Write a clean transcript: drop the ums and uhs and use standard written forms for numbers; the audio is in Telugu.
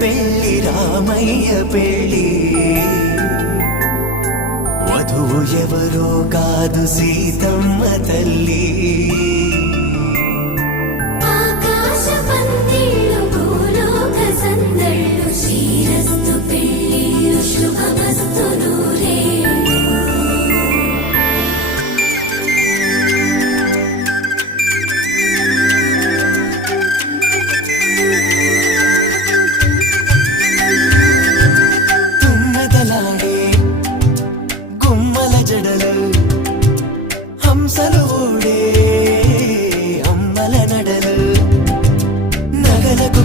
పెళ్లి రామయ్య పెళ్లి వధువు ఎవరో కాదు సీతమ్మ తల్లి ఆకాశ పందిళ్ళు భూలోక సందళ్ళు శ్రీరస్తు పెళ్లిళ్ళు శుభమస్తు నూరేళ్ళు తుమ్మెదలాడే గుమ్మల జడలు హంసలు ఊడే అమ్మల నడలు నగలకు